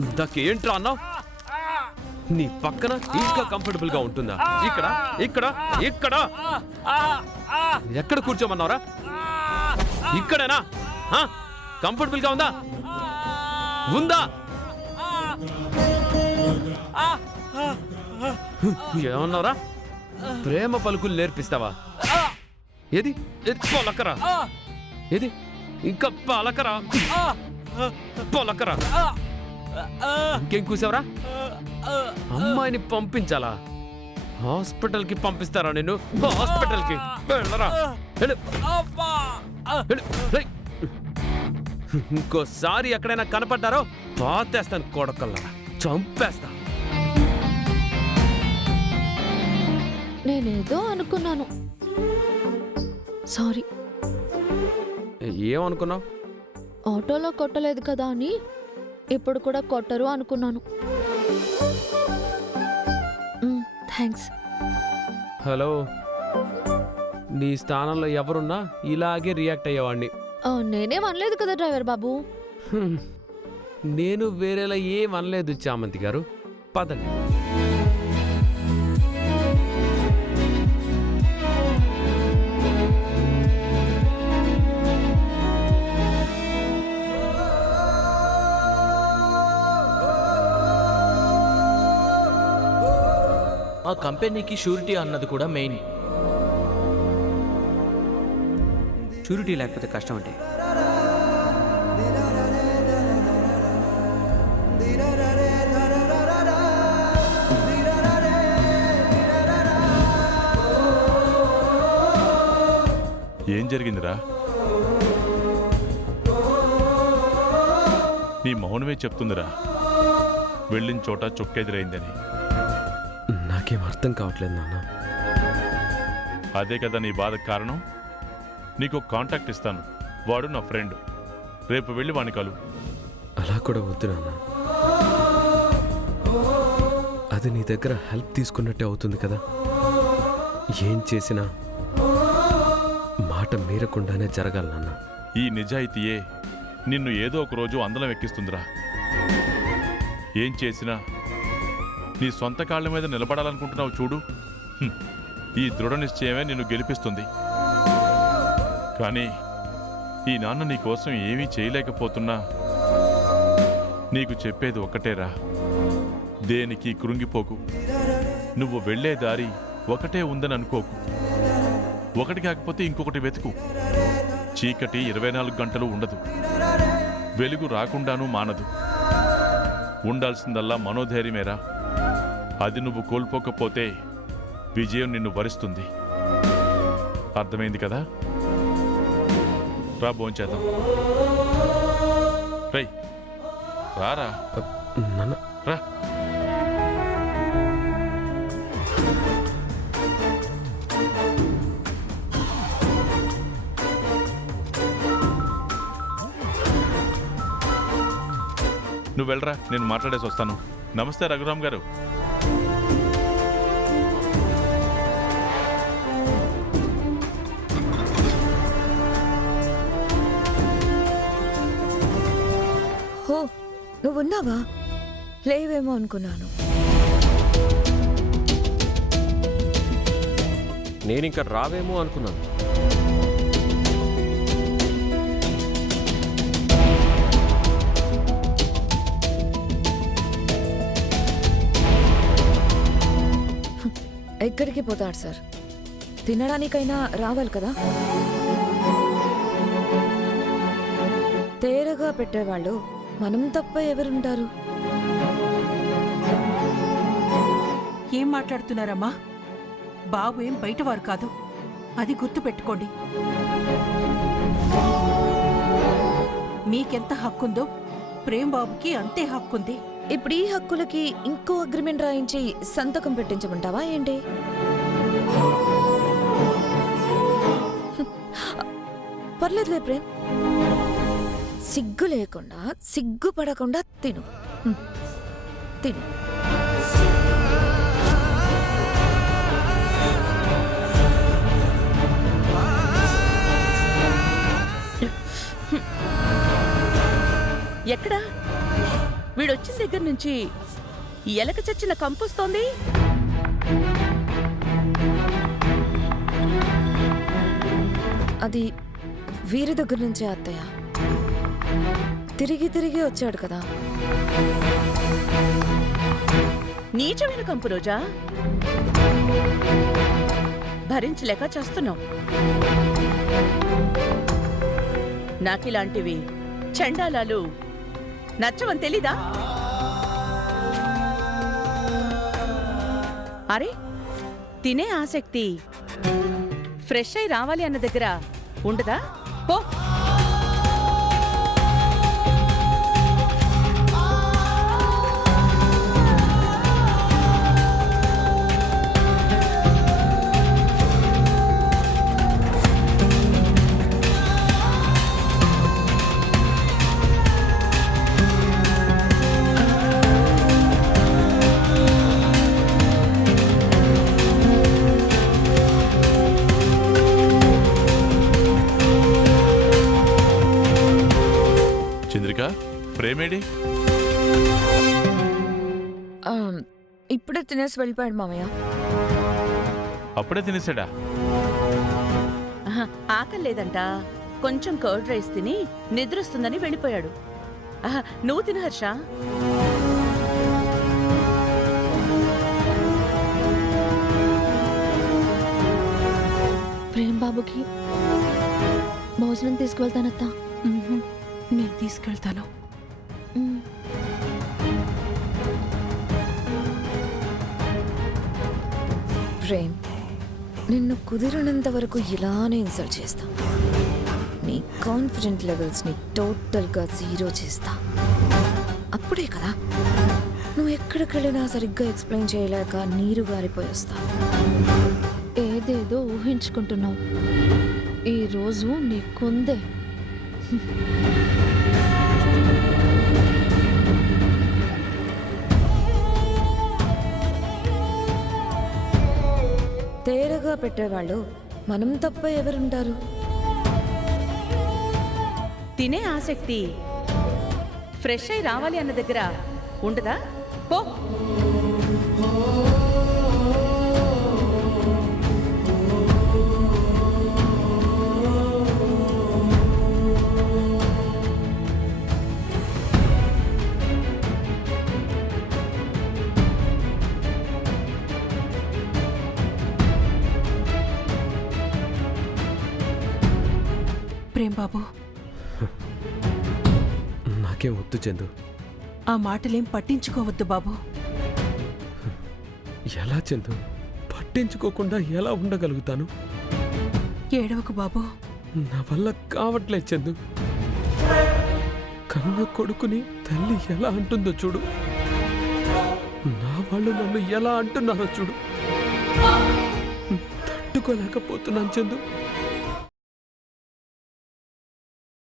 ఇందాకేంట్రా అన్నావు? నీ పక్కన ఇంకా కంఫర్టబుల్ గా ఉంటుందా? ఇక్కడ ఇక్కడ ఇక్కడ ఎక్కడ కూర్చోమన్నావురా? ఇక్కడేనా? కంఫర్టబుల్ గా ఉందా? ఉందా? ఏమన్నావురా? ప్రేమ పలుకులు నేర్పిస్తావా? ఏది పొలకరా? ఏది ఇంకా పలకరా? పొలకరా? ఇంకేం కూసావరా? అమ్మాయిని పంపించాలా? హాస్పిటల్ కి పంపిస్తారా నేను? హాస్పిటల్ కి వెళ్ళరా? ఇంకోసారి ఎక్కడైనా కనపడ్డారో పాతేస్తాను, కొడకల్లా చంపేస్తా. నేనేదో అనుకున్నాను, సారీ. ఏమనుకున్నావు? ఆటోలో కొట్టలేదు కదా అని ఇప్పుడు కూడా కొట్టరు అనుకున్నాను. థ్యాంక్స్. హలో, నీ స్థానంలో ఎవరున్నా ఇలాగే రియాక్ట్ అయ్యేవాడిని. నేనేం అనలేదు కదా డ్రైవర్ బాబు. నేను వేరేలా ఏం అనలేదు చామంతి గారు. పదండి. ఆ కంపెనీకి షూరిటీ అన్నది కూడా మెయిన్. షూరిటీ లేకపోతే కష్టం అంటే. ఏం జరిగిందిరా? నీ మౌనమే చెప్తుందిరా వెళ్ళిన చోట చొక్కెదిరైందని. నాకేం అర్థం కావట్లేదు నాన్న. అదే కదా నీ బాధకు కారణం. నీకు కాంటాక్ట్ ఇస్తాను, వాడు నా ఫ్రెండ్. రేపు వెళ్ళి వాణ్ణి కలు. అలా కూడా వద్దు నాన్న. అది నీ దగ్గర హెల్ప్ తీసుకున్నట్టే అవుతుంది కదా. ఏం చేసినా మాట మీరకుండానే జరగాలి నాన్న. ఈ నిజాయితీయే నిన్ను ఏదో ఒక రోజు అందలం ఎక్కిస్తుందిరా. ఏం చేసినా నీ సొంత కాళ్ళ మీద నిలబడాలనుకుంటున్నావు చూడు, ఈ దృఢ నిశ్చయమే నిన్ను గెలిపిస్తుంది. కానీ ఈ నాన్న నీ కోసం ఏమీ చేయలేకపోతున్నా నీకు చెప్పేది ఒక్కటేరా, దేనికి కృంగిపోకు. నువ్వు వెళ్లే దారి ఒకటే ఉందని అనుకోకు. ఒకటి కాకపోతే ఇంకొకటి వెతుకు. చీకటి 24 గంటలు ఉండదు, వెలుగు రాకుండానూ మానదు. ఉండాల్సిందల్లా మనోధైర్యమేరా. అది నువ్వు కోల్పోకపోతే విజయం నిన్ను వరిస్తుంది. అర్థమైంది కదా? రా భోంచేద్దాం. రేయ్ రారా నాన్న. రా. నువ్వు వెళ్ళరా, నేను మాట్లాడేసి వస్తాను. నమస్తే రఘురామ్ గారు. హో, నువ్వున్నావా? లేవేమో అనుకున్నాను. నేనింక రావేమో అనుకున్నాను. ఎక్కడికి పోతాడు సార్? తినడానికైనా రావాలి కదా. తేరగా పెట్టేవాళ్ళు మనం తప్ప ఎవరుంటారు? ఏం మాట్లాడుతున్నారమ్మా? బాబు ఏం బయటవారు కాదు, అది గుర్తుపెట్టుకోండి. మీకెంత హక్కుందో ప్రేమ్ బాబుకి అంతే హక్కుంది. ఇప్పుడు ఈ హక్కులకి ఇంకో అగ్రిమెంట్ రాయించి సంతకం పెట్టించమంటావా ఏంటి? పర్లేదులే ప్రేమ్, సిగ్గు లేకుండా సిగ్గుపడకుండా తిను. తిను. ఎక్కడా వీడొచ్చిన దగ్గర నుంచి ఎలక చచ్చిన కంపొస్తోంది. అది వీరి దగ్గర నుంచే అత్తయ్య. తిరిగి తిరిగి వచ్చాడు కదా. నీచమైన కంపు రోజా, భరించలేక చేస్తున్నావు. నాకిలాంటివి చండాలాలు నచ్చవని తెలీదా? అరే, తినే ఆసక్తి ఫ్రెష్ అయి రావాలి అన్న దగ్గర ఉండదా? పో. చంద్రిక, ప్రేమేడి? ఇప్పుడే తినేసి వెళ్ళిపోయాడు మామయ్య. అప్పుడే తినేసాడా? ఆకలి లేదంట, కొంచెం కర్డ్ రైస్ తిని నిద్రొస్తుందని వెళ్ళిపోయాడు. నువ్వు తిను హర్ష. ప్రేమ్ బాబుకి భోజనం తీసుకువెళ్తానత్తా. నేను తీసుకెళ్తాను. ప్రేమ్, నిన్ను కుదిరినంత వరకు ఇలానే ఇన్సల్ట్ చేస్తా. నీ కాన్ఫిడెంట్ లెవెల్స్ని టోటల్గా జీరో చేస్తా. అప్పుడే కదా నువ్వు ఎక్కడికి వెళ్ళినా సరిగ్గా ఎక్స్ప్లెయిన్ చేయలేక నీరు గారిపోయి వస్తా. ఏదేదో ఊహించుకుంటున్నావు. ఈరోజు నీకుందే. తేరగా పెట్టేవాళ్ళు మనం తప్ప ఎవరుంటారు? తినే ఆసక్తి ఫ్రెష్ అయి రావాలి అన్న దగ్గర ఉండదా? పో. ప్రేమ్ బాబు, నాకేం వద్దు చందు. ఆ మాటలేం పట్టించుకోవద్దు బాబు. ఎలా చందు? పట్టించుకోకుండా ఎలా ఉండగలుగుతాను? ఏడవకు బాబు. నా వల్ల కావట్లేదు చందు. కన్న కొడుకుని తల్లి ఎలా అంటుందో చూడు. నా వాళ్ళు నన్ను ఎలా అంటున్నారో చూడు. తట్టుకోలేకపోతున్నాను చందు.